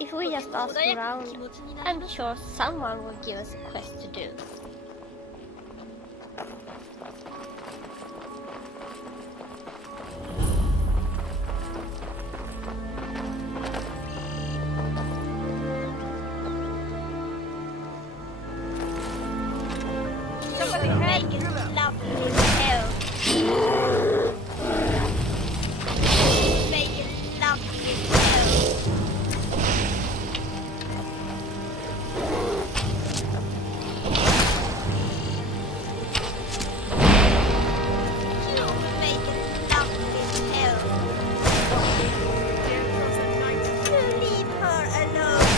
If we just ask around, I'm sure someone will give us a quest to do. Somebody make it lovely hell. Make it lovely hell. You make it lovely hell. Leave her alone.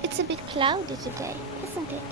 It's a bit cloudy today, isn't it?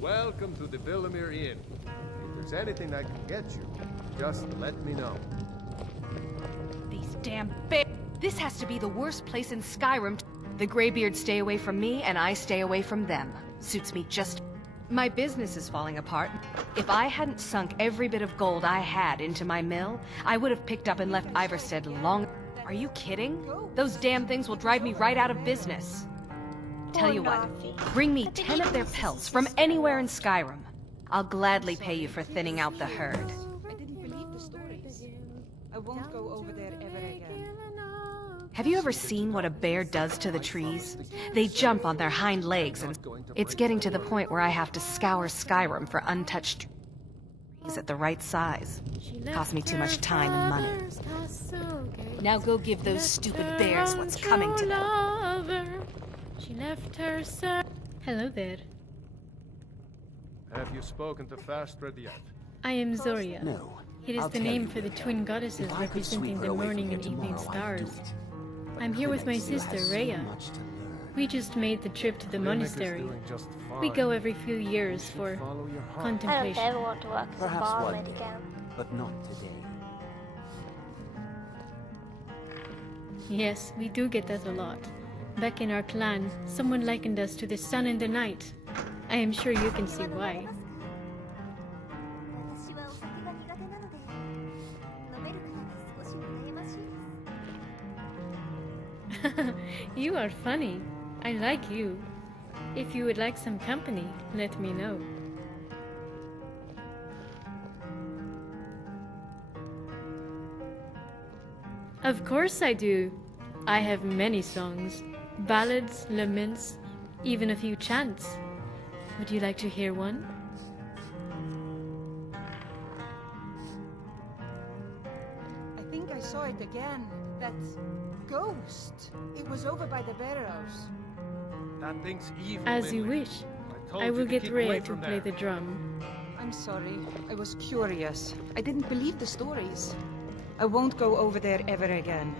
Welcome to the Villemere Inn. If there's anything I can get you, just let me know. These damn bears. This has to be the worst place in Skyrim. The Greybeards stay away from me, and I stay away from them. Suits me just... My business is falling apart. If I hadn't sunk every bit of gold I had into my mill, I would have picked up and left Iverstead long... Are you kidding? Those damn things will drive me right out of business. Tell you what, bring me 10 of their pelts from anywhere in Skyrim. I'll gladly pay you for thinning out the herd. I didn't believe the stories. I won't go over there ever again. Have you ever seen what a bear does to the trees? They jump on their hind legs, and it's getting to the point where I have to scour Skyrim for untouched trees at the right size. Cost me too much time and money. Now go give those stupid bears what's coming to them. She left her son. Hello there. Have you spoken to Fastred yet? I am Zoria. No, It is the name for the twin goddesses representing the morning and evening stars. I'm here with my sister, Rhea. We just made the trip to the monastery. We go every few years for I don't contemplation. ever want to work as a Perhaps one barmaid day, again. but not today. Yes, we do get that a lot. Back in our clan, someone likened us to the sun in the night. I am sure you can see why. 私はお酒が苦手なので飲める方が少し羨ましいです。 You are funny. I like you. If you would like some company, let me know. Of course I do. I have many songs. Ballads, laments, even a few chants. Would you like to hear one? I think I saw it again. That ghost. It was over by the barrows. That thing's evil. As you Minley. wish. told I you will to get keep Rhea away to from play there. the drum. I'm sorry. I was curious. I didn't believe the stories. I won't go over there ever again.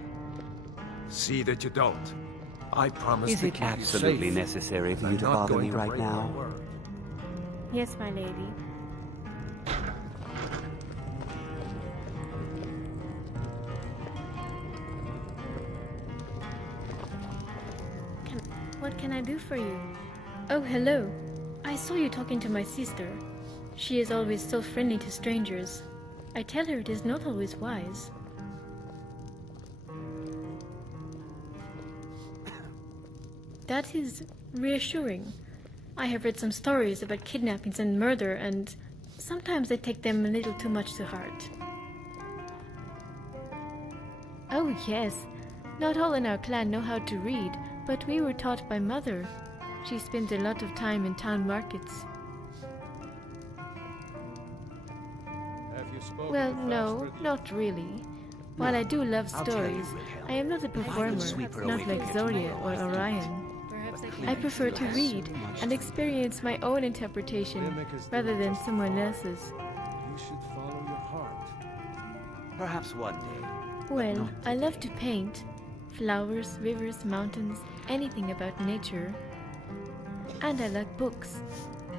See that you don't. I promise Is to it keep you absolutely safe. necessary for I'm you to not bother going me to right break my now? word. Yes, my lady. What can I do for you? Oh, hello. I saw you talking to my sister. She is always so friendly to strangers. I tell her it is not always wise. That is reassuring. I have read some stories about kidnappings and murder, and sometimes I take them a little too much to heart. Oh, yes. Not all in our clan know how to read, but we were taught by Mother. She spends a lot of time in town markets. Have you spoken Well, to no, Faster? not really. While I do love I'll tell you, stories, Wilhelm. I am not a I could performer, sweep her not away like from Zoria here or tomorrow, I Orion. think. I prefer to read and experience my own interpretation Mimic is rather doing than just someone fine. else's. You should follow your heart. Perhaps one day. Well, not I love to paint. Flowers, rivers, mountains, anything about nature. And I like books.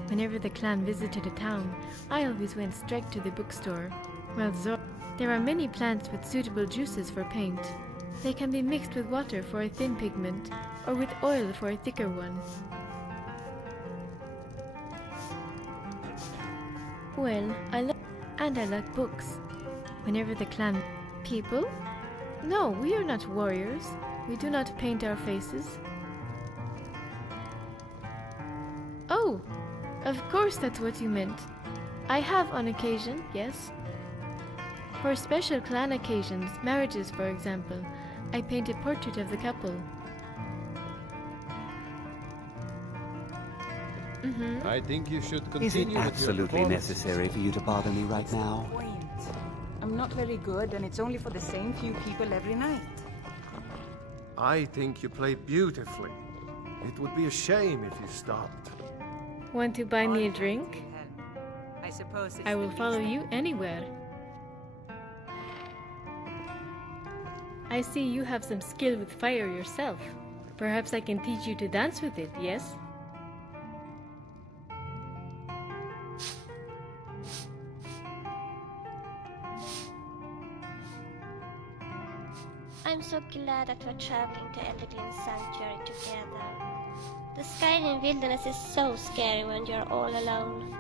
Whenever the clan visited a town, I always went straight to the bookstore. Well, there are many plants with suitable juices for paint. They can be mixed with water for a thin pigment, or with oil for a thicker one. Well, I like books. Whenever the clan... People? No, we are not warriors. We do not paint our faces. Oh, of course that's what you meant. I have on occasion, yes. For special clan occasions, marriages for example, I paint a portrait of the couple. I think you should continue Is it with your absolutely performances. necessary for you to bother me right now? Point. I'm not very good, and it's only for the same few people every night. I think you play beautifully. It would be a shame if you stopped. Want to buy me a drink? I suppose it's I will the follow least- you anywhere. I see you have some skill with fire yourself. Perhaps I can teach you to dance with it, yes? I'm so glad that we're traveling to Evergreen Sanctuary together. The Skyrim wilderness is so scary when you're all alone.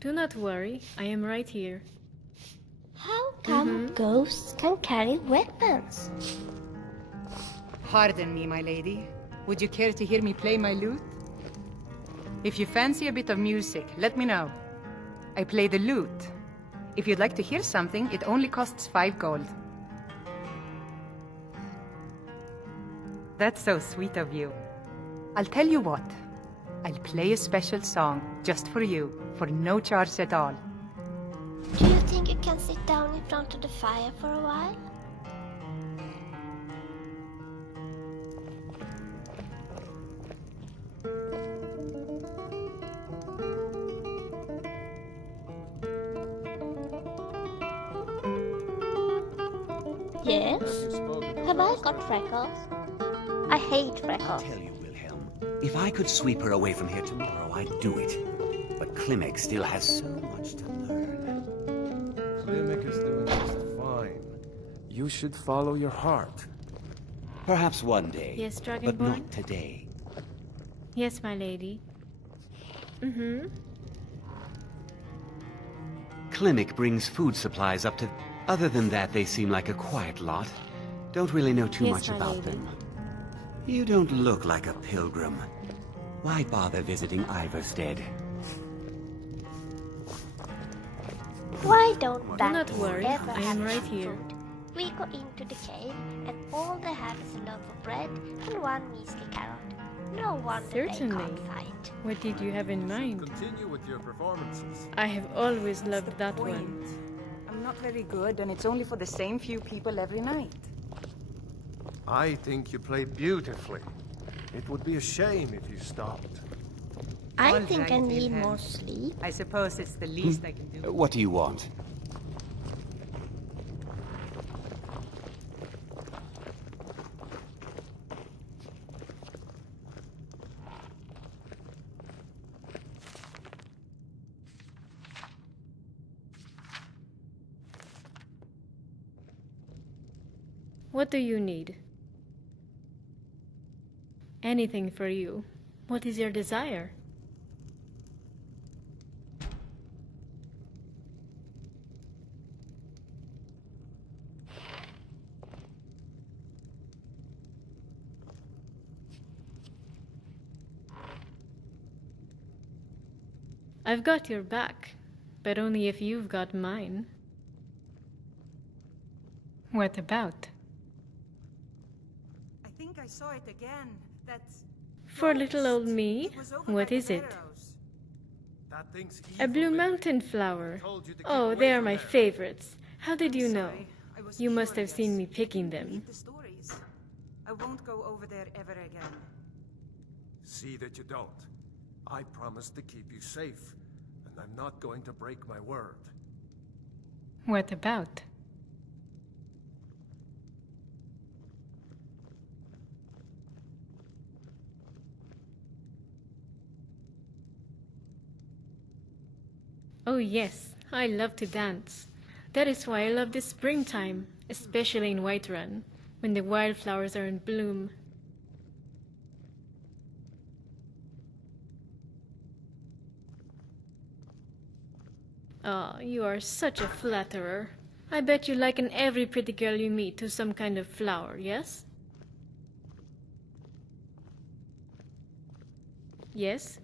Do not worry, I am right here. How come ghosts can carry weapons? Pardon me, my lady. Would you care to hear me play my lute? If you fancy a bit of music, let me know. I play the lute. If you'd like to hear something, it only costs 5 gold. That's so sweet of you. I'll tell you what. I'll play a special song just for you, for no charge at all. Do you think you can sit down in front of the fire for a while? Yes? Have you spoken to Have I Master got yet? freckles? I hate I freckles. tell you, Wilhelm, if I could sweep her away from here tomorrow, I'd do it. But Klimek still has so much to learn. Klimek is doing just fine. You should follow your heart. Perhaps one day. Yes, but Dragonborn? not today. Yes, my lady. Mm-hmm. Klimek brings food supplies up to... Other than that, they seem like a quiet lot. Don't really know too Yes, much my about lady. them. You don't look like a pilgrim. Why bother visiting Ivarstead? Why don't Do not bandits worry, ever I have am right enough here. food? We go into the cave, and all they have is a loaf of bread and one measly carrot. No wonder they Certainly. can't fight. What did you have in mind? Continue with your performances. I have always What's loved the that point? one. I'm not very good, and it's only for the same few people every night. I think you play beautifully. It would be a shame if you stopped. I All think I right, need Wilhelm. more sleep. I suppose it's the least I can do. What do you want? What do you need? Anything for you. What is your desire? I've got your back, but only if you've got mine. What about? I think I saw it again. That's... For little old me, It was over what by is the it? barrows. That thing's A evil, blue Lily. mountain flower. Told you to keep Oh, away they are from my there. favorites. How did you know? Sorry, I was You must have seen curious. me picking I them. didn't believe the stories. I won't go over there ever again. See that you don't. I promised to keep you safe, and I'm not going to break my word. What about? Oh yes, I love to dance. That is why I love the springtime, especially in Whiterun, when the wildflowers are in bloom. Oh, you are such a flatterer. I bet you liken every pretty girl you meet to some kind of flower, yes? Yes?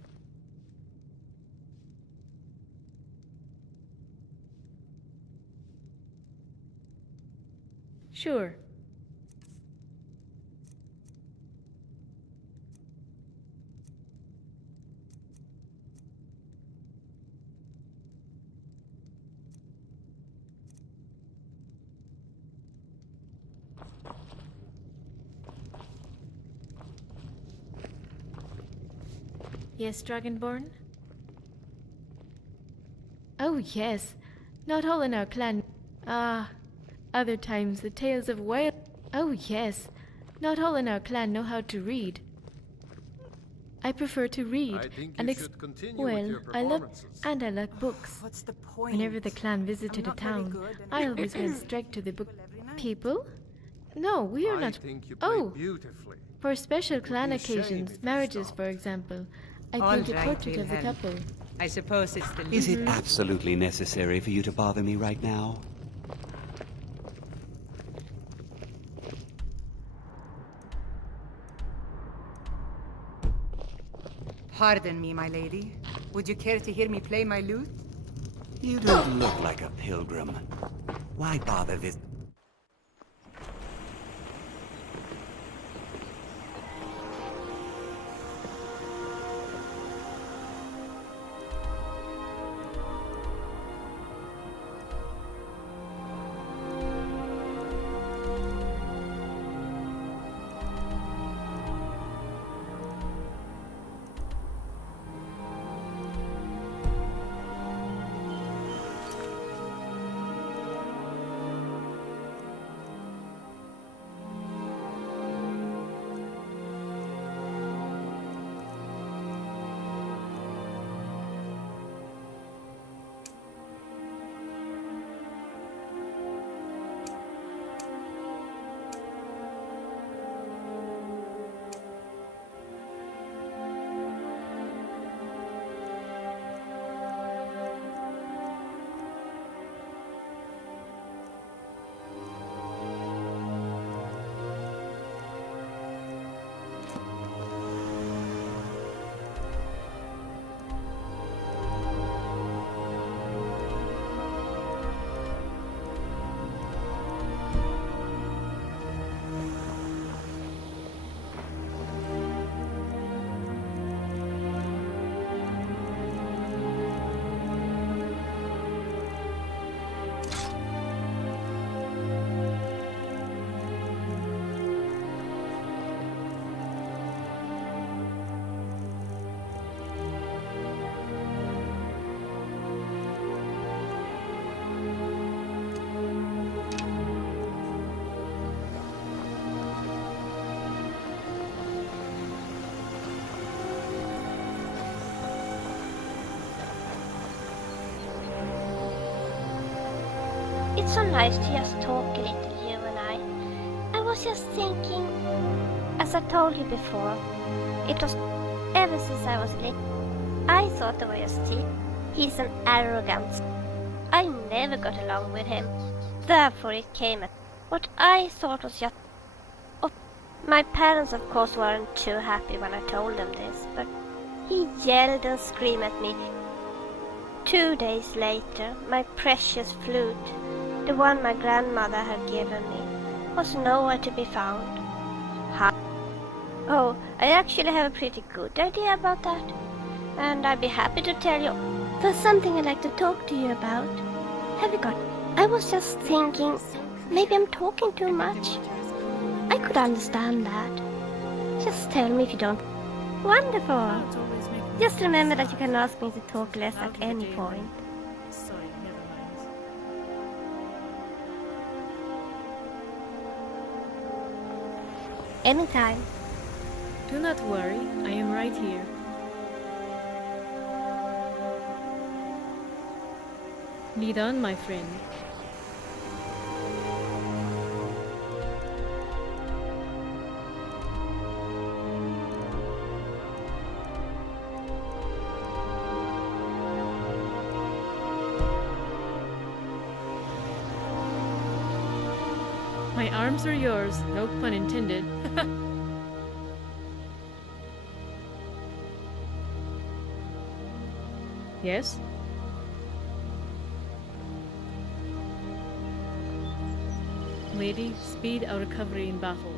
Sure. Yes, Dragonborn? Oh, yes. Not all in our clan. Ah, other times the tales of wild... Oh, yes. Not all in our clan know how to read. I prefer to read. I think and you should continue with well, your I love performances. and I like books. What's the point? Whenever the clan visited a not very town, good and I always went straight to the book. People? No, we are I not. think you play Oh, beautifully. for special clan be a shame occasions, if you marriages, stopped. for example, I All paint a right, portrait of the Wilhelm. couple. I suppose it's the Is least... it absolutely necessary for you to bother me right now? Pardon me, my lady. Would you care to hear me play my lute? You don't look like a pilgrim. Why bother this? It's so nice to just talk a little, you and I. I was just thinking, as I told you before, it was ever since I was little. I thought the way Steve. He's an arrogant. I never got along with him. Therefore it came at what I thought was just... Oh, my parents of course weren't too happy when I told them this, but he yelled and screamed at me. 2 days later, my precious flute, the one my grandmother had given me, was nowhere to be found. How? Oh, I actually have a pretty good idea about that, and I'd be happy to tell you. There's something I'd like to talk to you about. Have you got... I was just thinking, maybe I'm talking too much. I could understand that. Just tell me if you don't. Wonderful! Just remember that you can ask me to talk less at any point. Sorry, never mind. Anytime. Do not worry, I am right here. Lead on, my friend. My arms are yours, no pun intended. Yes? Lady, speed our recovery in battle.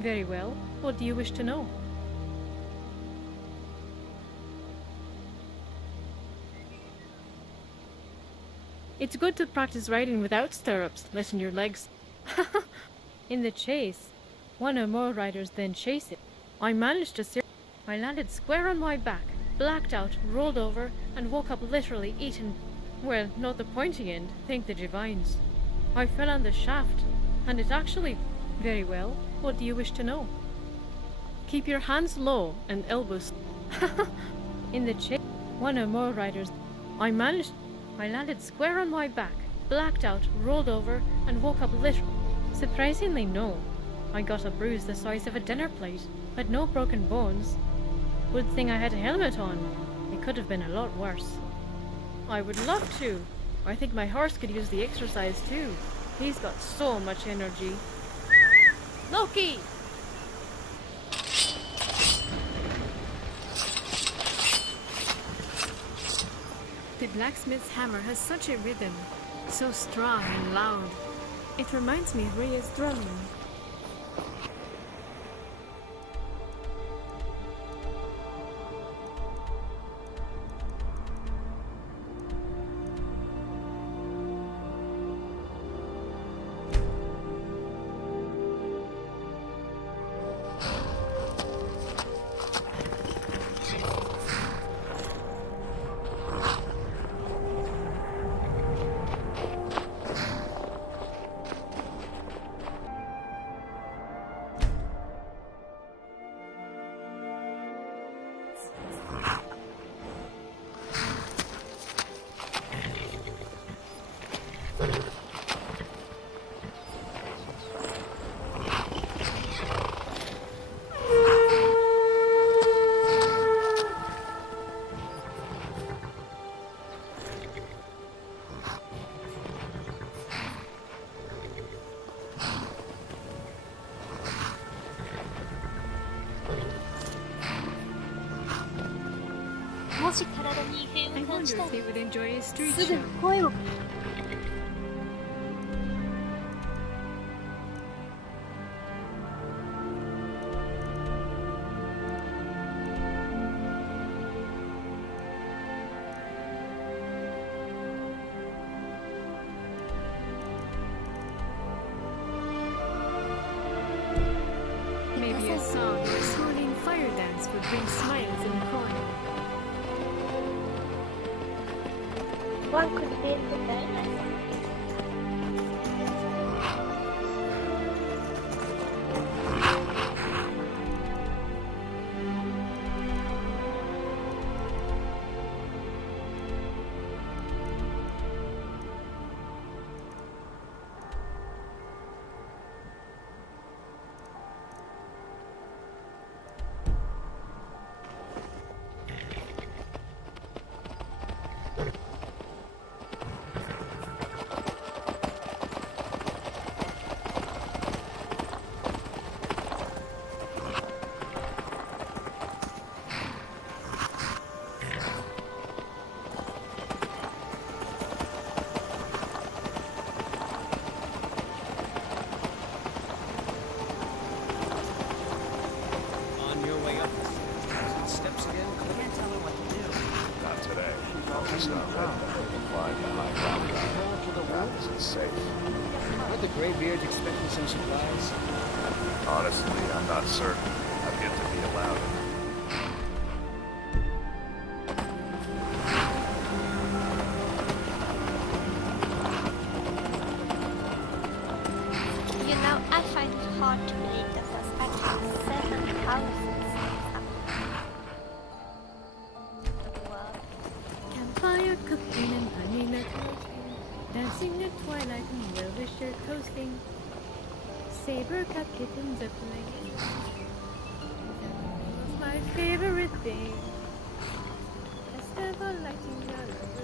Very well. What do you wish to know? It's good to practice riding without stirrups, lessen your legs. In the chase, one or more riders then chase it. I managed to I landed square on my back, blacked out, rolled over, and woke up literally eaten. Well, not the pointy end, thank the divines. I fell on the shaft, and it actually... Very well, what do you wish to know? Keep your hands low and elbows... In the chase, one or more riders... I landed square on my back, blacked out, rolled over, and woke up literally... Surprisingly, no. I got a bruise the size of a dinner plate, but no broken bones. Good thing I had a helmet on. It could have been a lot worse. I would love to. I think my horse could use the exercise too. He's got so much energy. Loki! The blacksmith's hammer has such a rhythm, so strong and loud. It reminds me of Rhea's drumming. I wonder if they would enjoy a street show. Maybe a song or a swirling fire dance would bring smiles and pride. One could build a very nice. safe. Aren't the Greybeards expecting some supplies? Honestly, I'm not certain. I've yet to be allowed. You know, I find it hard to believe that there's actually 7 houses in the world. Campfire cooking and vanilla toasting, dancing at twilight and well-wisher toasting. Saber cut kittens up playing. That's my favorite thing. Festival lighting your lover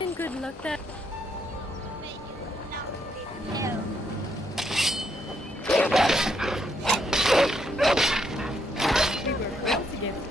and good luck that. We were built together.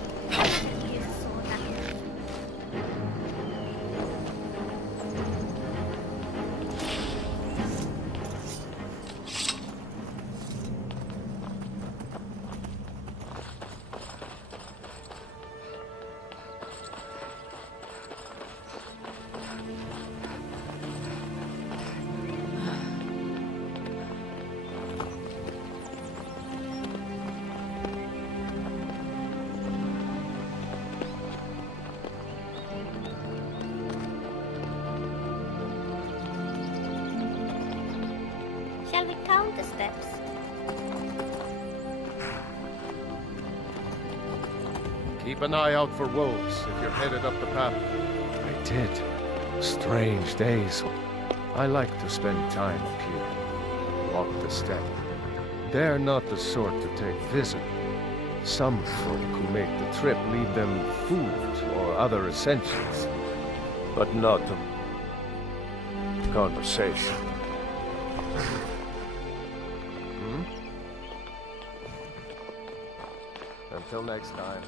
Shall we count the steps? Keep an eye out for wolves if you're headed up the path. I did. Strange days. I like to spend time up here. Walk the steppe. They're not the sort to take visit. Some folk who make the trip leave them food or other essentials. But not a conversation. Until next time.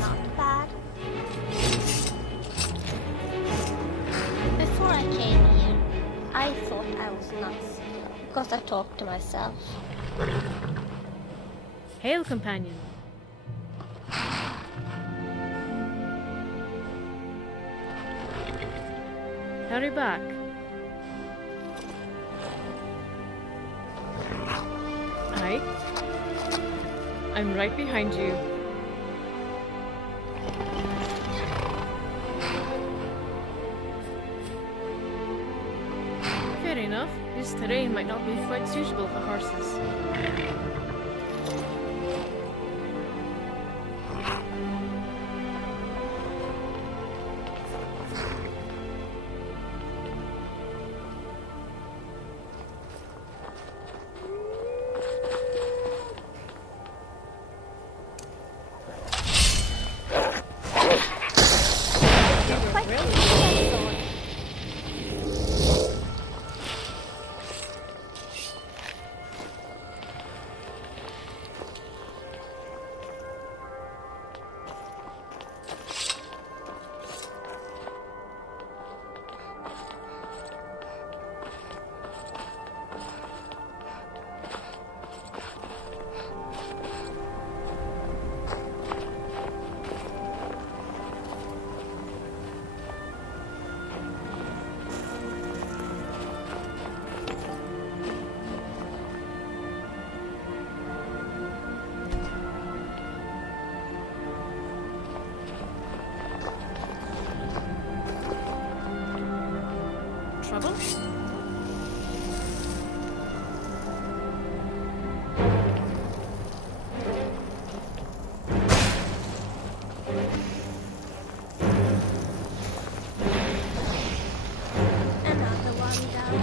Not bad. Before I came here, I thought I was nuts because I talked to myself. Hail, companion. Hurry back. I'm right behind you. Fair enough. This terrain might not be quite suitable for horses. Trouble? Another one down.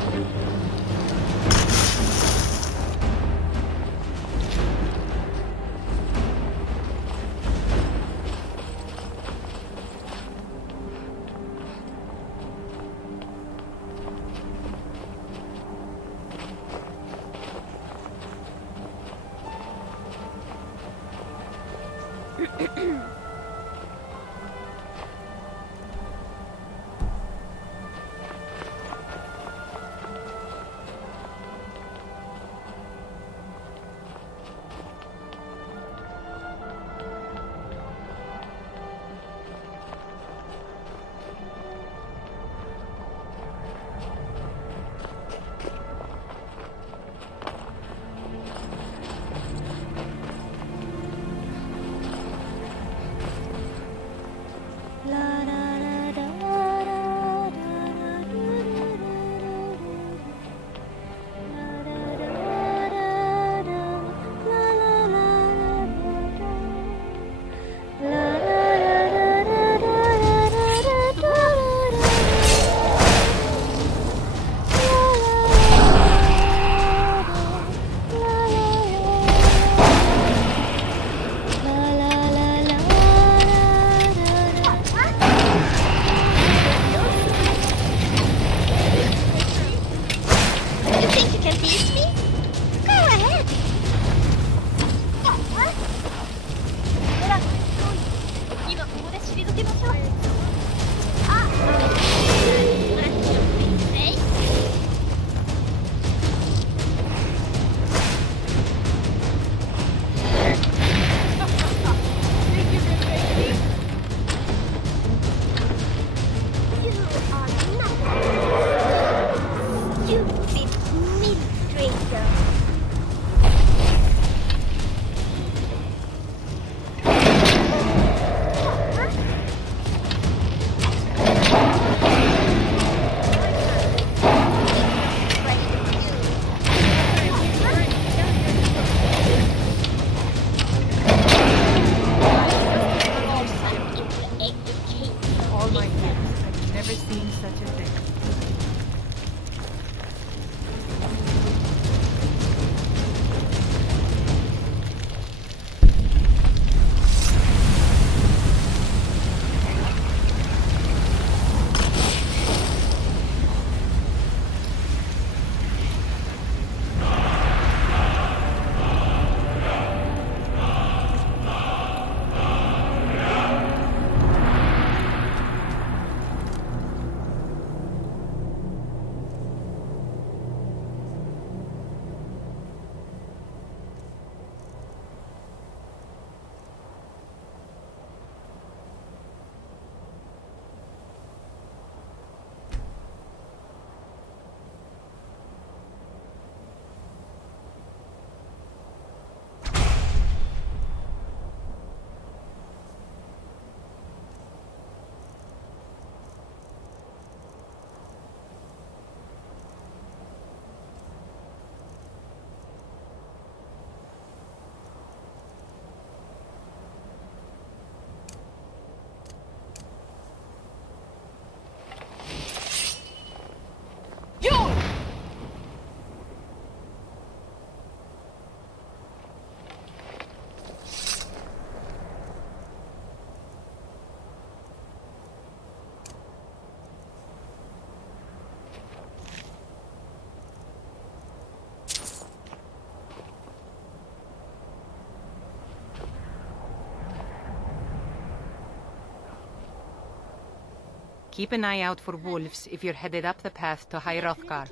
Keep an eye out for wolves if you're headed up the path to High Hrothgar.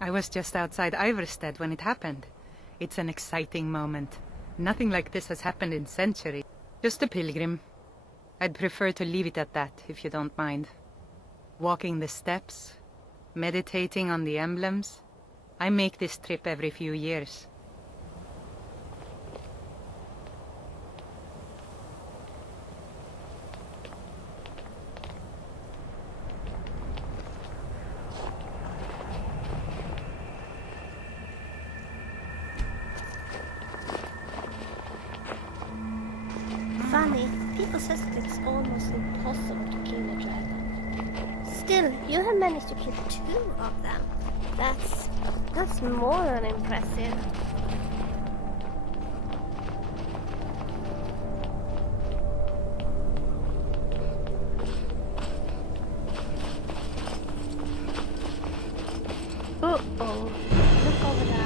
I was just outside Iverstead when it happened. It's an exciting moment. Nothing like this has happened in centuries. Just a pilgrim. I'd prefer to leave it at that, if you don't mind. Walking the steps, meditating on the emblems. I make this trip every few years. Funny, people says that it's almost impossible to kill a dragon. Still, you have managed to kill 2 of them. That's more than impressive. Uh-oh, look over there.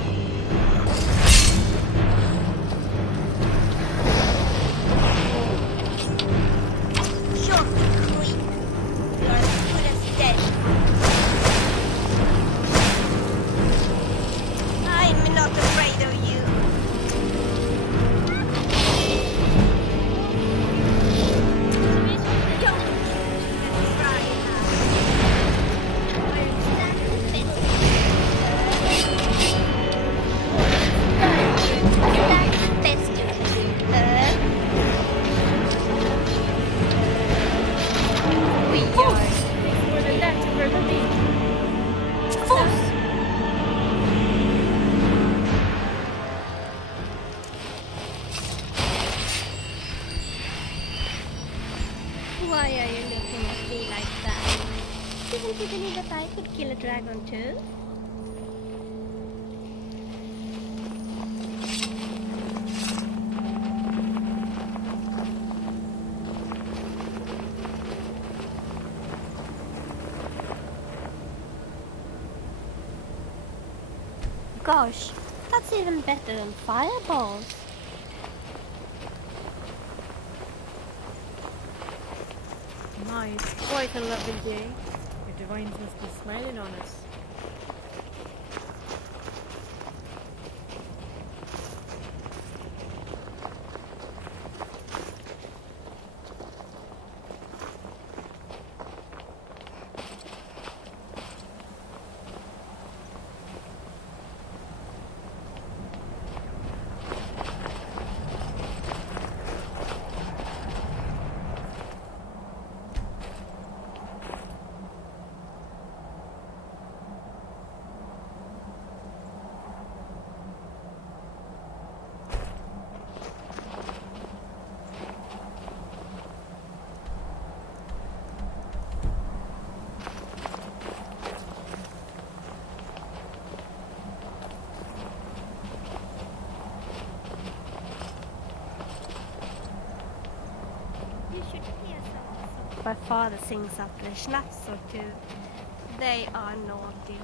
kill a dragon too? Gosh, that's even better than fireballs. My, it's quite a lovely day. Your divines must be smiling on us. You should hear some. My father sings up the schnapps or two. They are naughty.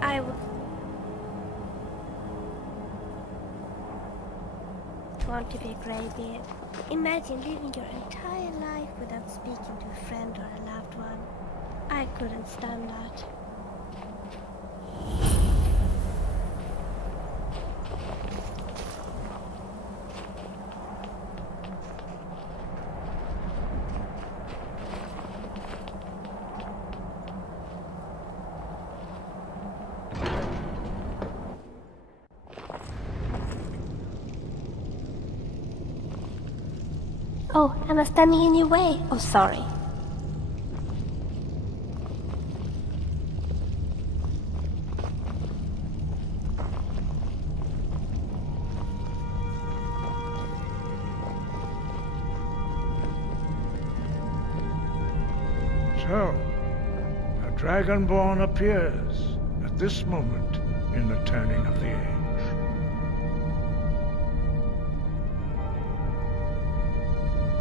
I want to be Greybeard. Imagine living your entire life without speaking to a friend or a loved one. I couldn't stand that. Oh, am I standing in your way? Oh, sorry. So, a Dragonborn appears at this moment in the turning of the age.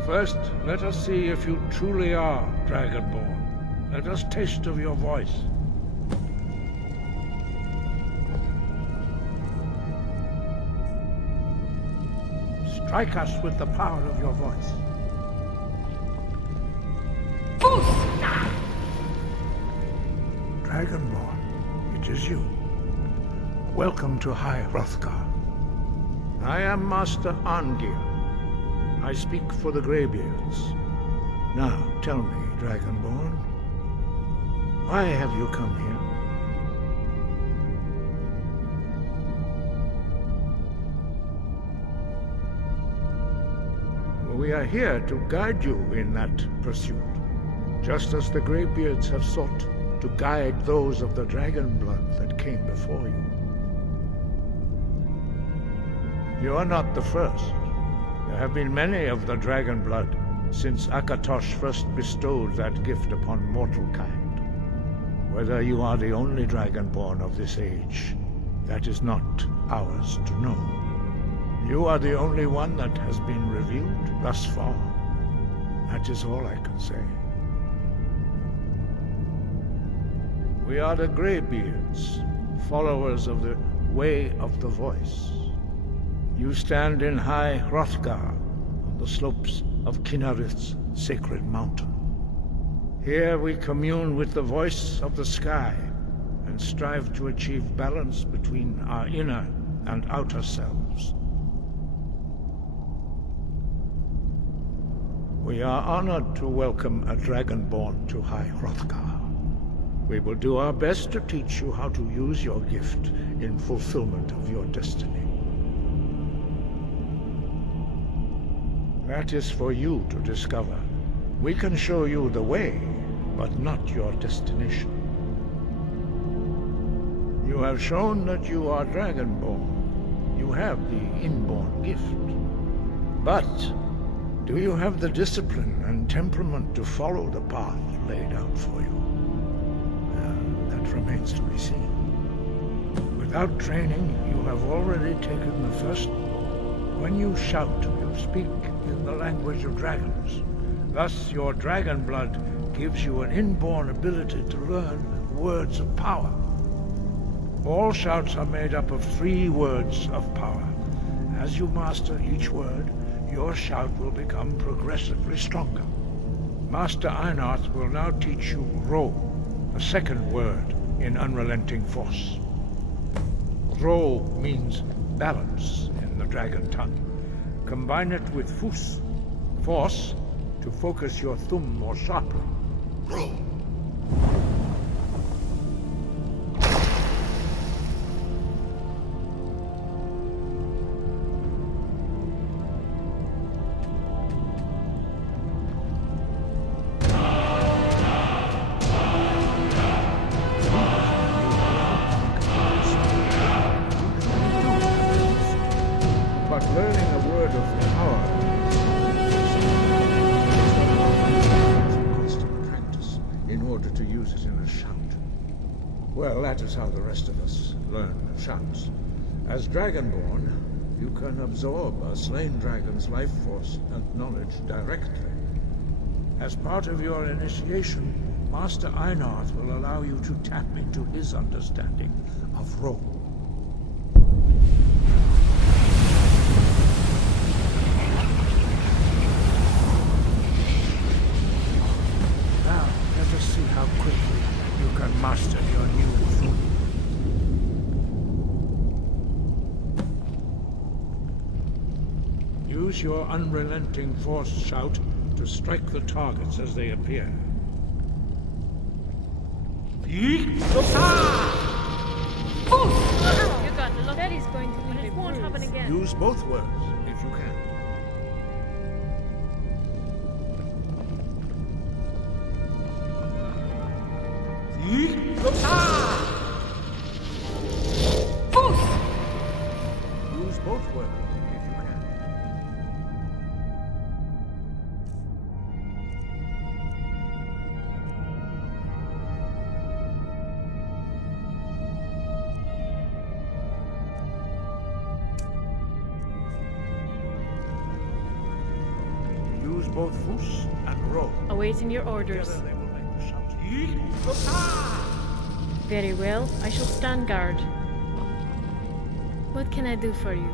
First, let us see if you truly are Dragonborn. Let us taste of your voice. Strike us with the power of your voice. Dragonborn, it is you. Welcome to High Hrothgar. I am Master Arngir. I speak for the Greybeards. Now, tell me, Dragonborn, why have you come here? We are here to guide you in that pursuit, just as the Greybeards have sought to guide those of the dragon blood that came before you. You are not the first. There have been many of the dragon blood since Akatosh first bestowed that gift upon mortal kind. Whether you are the only Dragonborn of this age, that is not ours to know. You are the only one that has been revealed thus far. That is all I can say. We are the Greybeards, followers of the Way of the Voice. You stand in High Hrothgar, on the slopes of Kinnarith's sacred mountain. Here we commune with the voice of the sky and strive to achieve balance between our inner and outer selves. We are honored to welcome a Dragonborn to High Hrothgar. We will do our best to teach you how to use your gift in fulfillment of your destiny. That is for you to discover. We can show you the way, but not your destination. You have shown that you are Dragonborn. You have the inborn gift. But do you have the discipline and temperament to follow the path laid out for you? That remains to be seen. Without training, you have already taken the first. When you shout, you speak in the language of dragons. Thus, your dragon blood gives you an inborn ability to learn words of power. All shouts are made up of 3 words of power. As you master each word, your shout will become progressively stronger. Master Einarth will now teach you Ro, the second word in Unrelenting Force. Ro means balance in the dragon tongue. Combine it with Fus, force, to focus your thumb more sharply. Ro. Well, that is how the rest of us learn shouts. As Dragonborn, you can absorb a slain dragon's life force and knowledge directly. As part of your initiation, Master Einarth will allow you to tap into his understanding of Ro. Now, let us see how quickly you can master your new thumb. Use your unrelenting force shout to strike the targets as they appear. You got the look. That is going to leave. It won't happen again. Use both words if you can. Use both words if you can. Use both Fus and Ro. Awaiting your orders. Together they will make the shout. Very well, I shall stand guard. What can I do for you?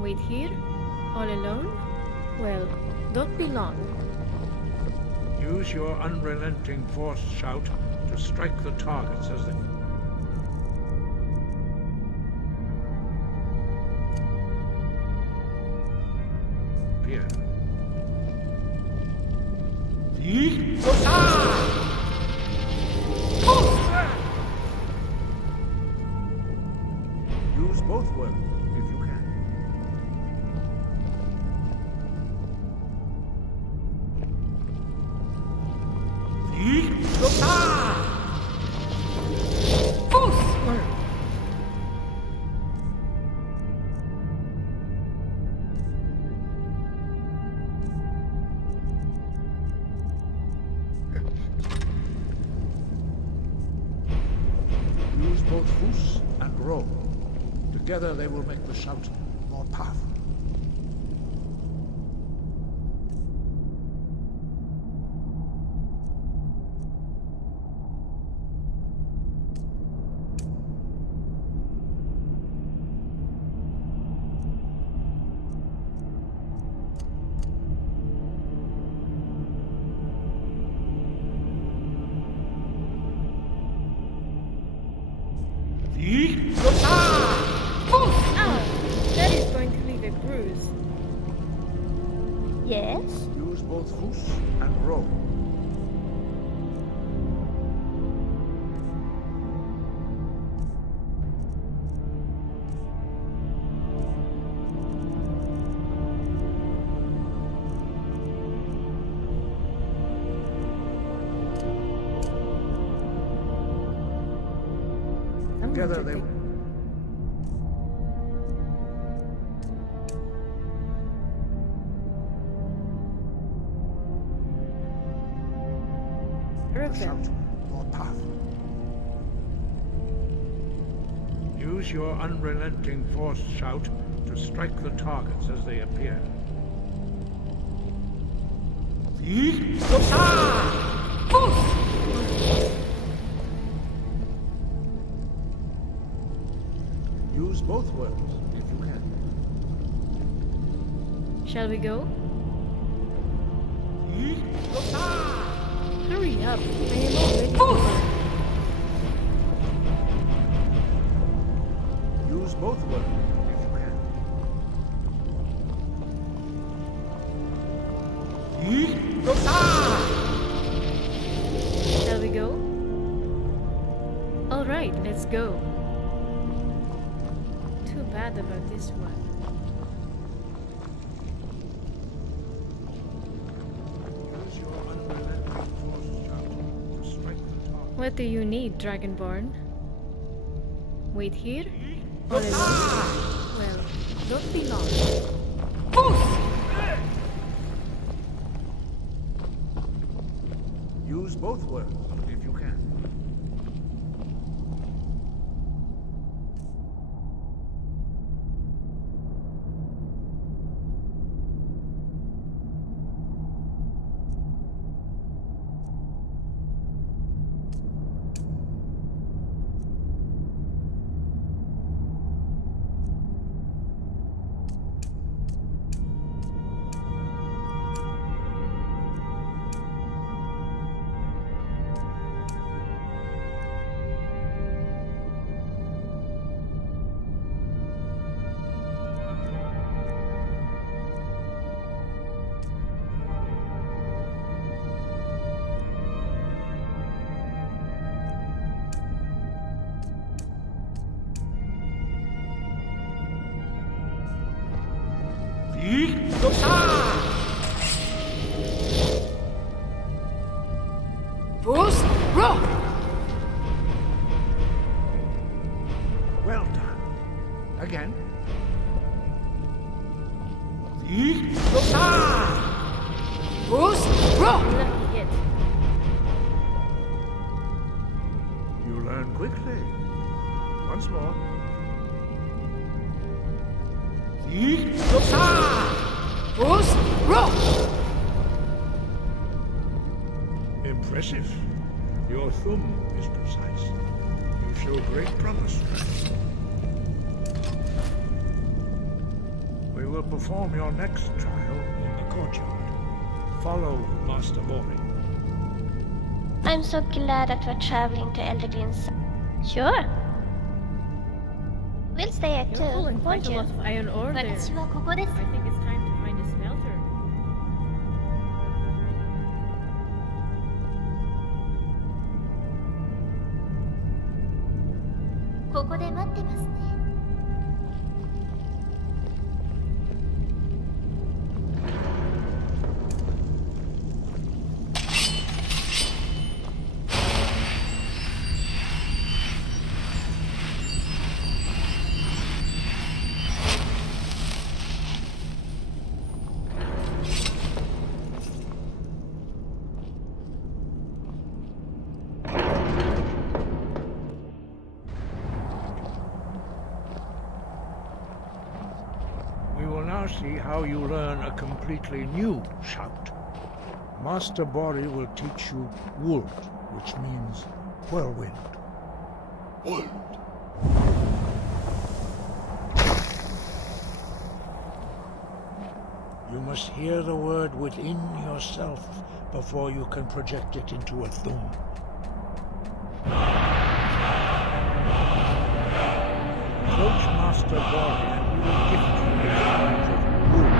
Wait here? All alone? Well, don't be long. Use your unrelenting force shout to strike the targets as they appear. Use both words if you can. both Fus and Ro. Together they will make the shout more powerful. That is going to leave a bruise. Yes? Use both Fus and Ro. Together they will. Shout more powerful. Use your unrelenting force shout to strike the targets as they appear. Use both words if you can. Shall we go? Hurry up. I am already over. Use both words if you can. Shall we go? All right, let's go. Too bad about this one. Use your unrelenting force shout to strike the target. What do you need, Dragonborn? Wait here? All alone? Well, don't be long. Use both words if you can. Well done. Again. Lucky hit. You learn quickly. Once more. Impressive. Your thumb is precise. You show great promise, strength. We will perform your next trial in the courtyard. Follow Master Morning. I'm so glad that we're traveling to Eldergrin's. Sure. We'll stay here You're too, pulling quite won't a you? lot of iron ore there. 私はここです I think it's time to find a smelter. ここで待ってますね see how you learn a completely new shout. Master Bori will teach you Wold, which means whirlwind. Wold. You must hear the word within yourself before you can project it into a thum. Approach Master Bori and he will gift you with the knowledge of Wold.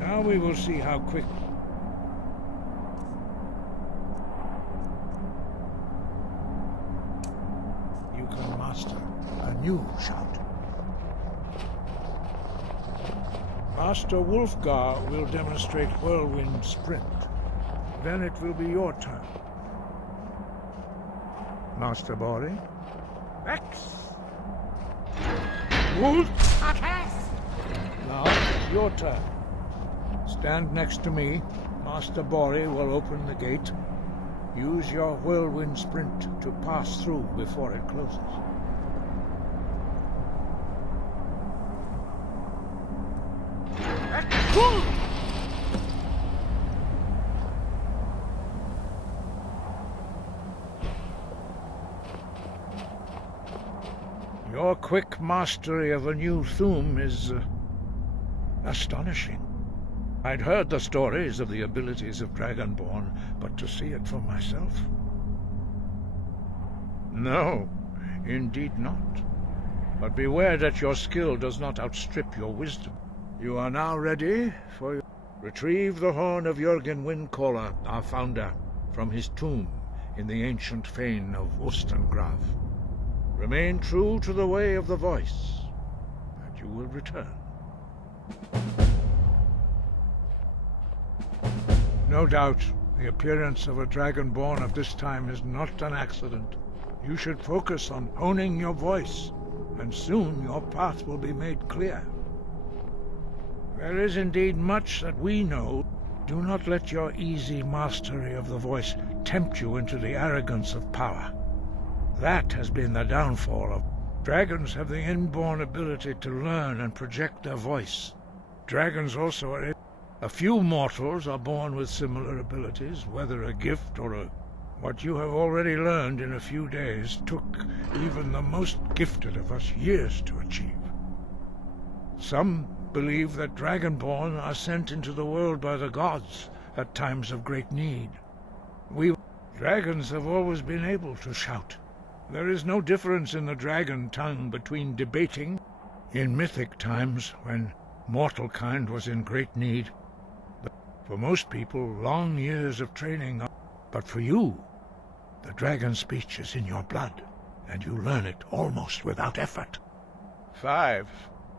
Now we will see how quick you can master a new shout. Master Wolfgar will demonstrate Whirlwind Sprint. Then it will be your turn. Master Bori? X! Wolf! Now it's your turn. Stand next to me. Master Bori will open the gate. Use your Whirlwind Sprint to pass through before it closes. Your quick mastery of a new thum is astonishing. I'd heard the stories of the abilities of Dragonborn, but to see it for myself? No, indeed not. But beware that your skill does not outstrip your wisdom. You are now ready for... Retrieve the horn of Jürgen Windcaller, our founder, from his tomb in the ancient fane of Ostengrav. Remain true to the way of the voice, and you will return. No doubt, the appearance of a Dragonborn of this time is not an accident. You should focus on honing your voice, and soon your path will be made clear. There is indeed much that we know. Do not let your easy mastery of the voice tempt you into the arrogance of power. That has been the downfall of... Dragons have the inborn ability to learn and project their voice. Dragons also are... A few mortals are born with similar abilities, whether a gift or a... What you have already learned in a few days took even the most gifted of us years to achieve. Some believe that Dragonborn are sent into the world by the gods at times of great need. Dragons have always been able to shout. There is no difference in the dragon tongue between debating in mythic times when mortal kind was in great need. For most people, long years of training are... But for you, the dragon speech is in your blood, and you learn it almost without effort. 5.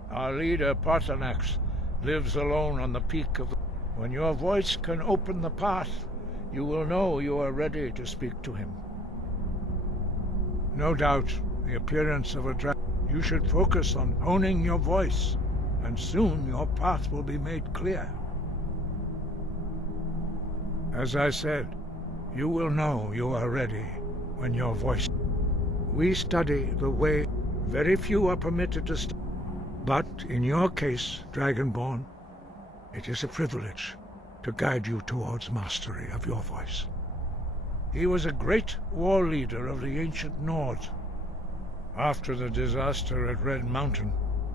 Our leader, Parthenax, lives alone on the peak of... When your voice can open the path, you will know you are ready to speak to him. No doubt, the appearance of a dragon... You should focus on honing your voice, and soon your path will be made clear. As I said, you will know you are ready when your voice... We study the way very few are permitted to study. But in your case, Dragonborn, it is a privilege to guide you towards mastery of your voice. He was a great war leader of the ancient Nords. After the disaster at Red Mountain,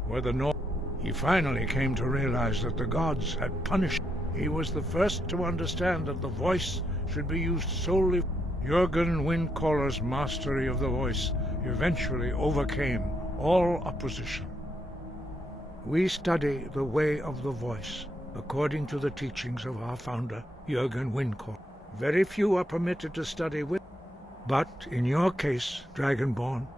where the Nords... He finally came to realize that the gods had punished. He was the first to understand that the voice should be used solely. Jürgen Windcaller's mastery of the voice eventually overcame all opposition. We study the way of the voice, according to the teachings of our founder, Jürgen Windcaller. Very few are permitted to study with, but in your case, Dragonborn,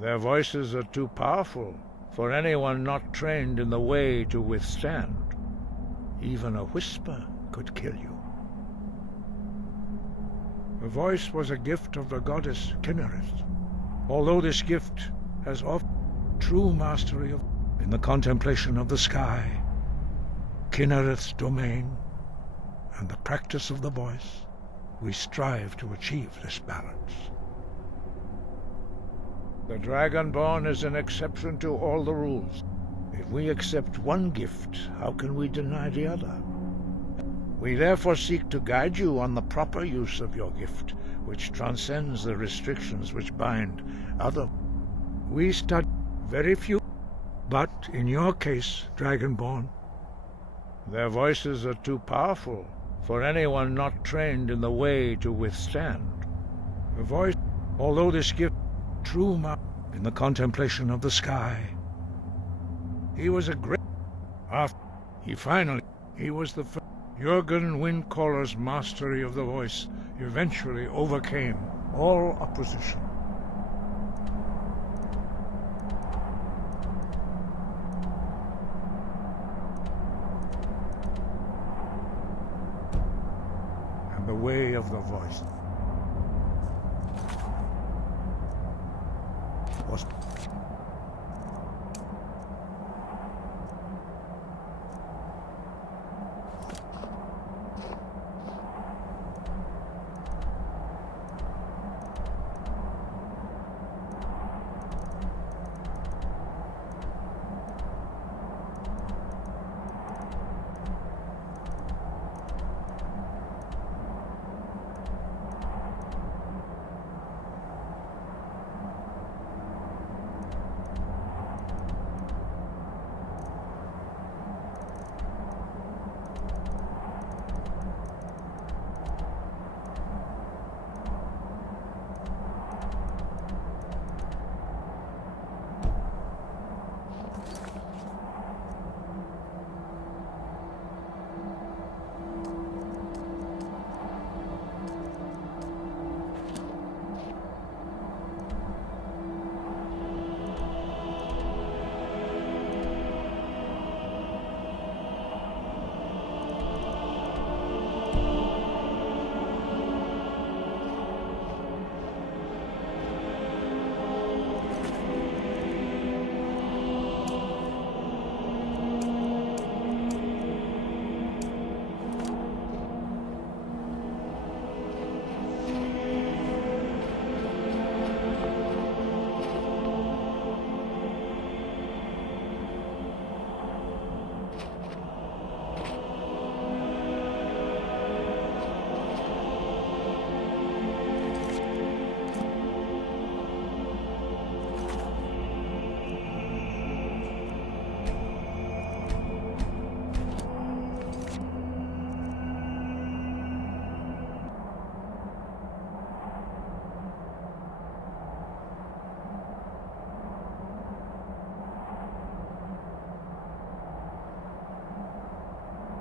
their voices are too powerful for anyone not trained in the way to withstand. Even a whisper could kill you. The voice was a gift of the goddess Kinnereth. Although this gift has often true mastery of in the contemplation of the sky, Kinnereth's domain, and the practice of the voice, we strive to achieve this balance. The Dragonborn is an exception to all the rules. If we accept one gift, how can we deny the other? We therefore seek to guide you on the proper use of your gift, which transcends the restrictions which bind other. We study very few, but in your case, Dragonborn, their voices are too powerful for anyone not trained in the way to withstand. The voice, although this gift true in the contemplation of the sky, he was a great. After he was the first. Jürgen Windcaller's mastery of the voice eventually overcame all opposition. And the way of the voice was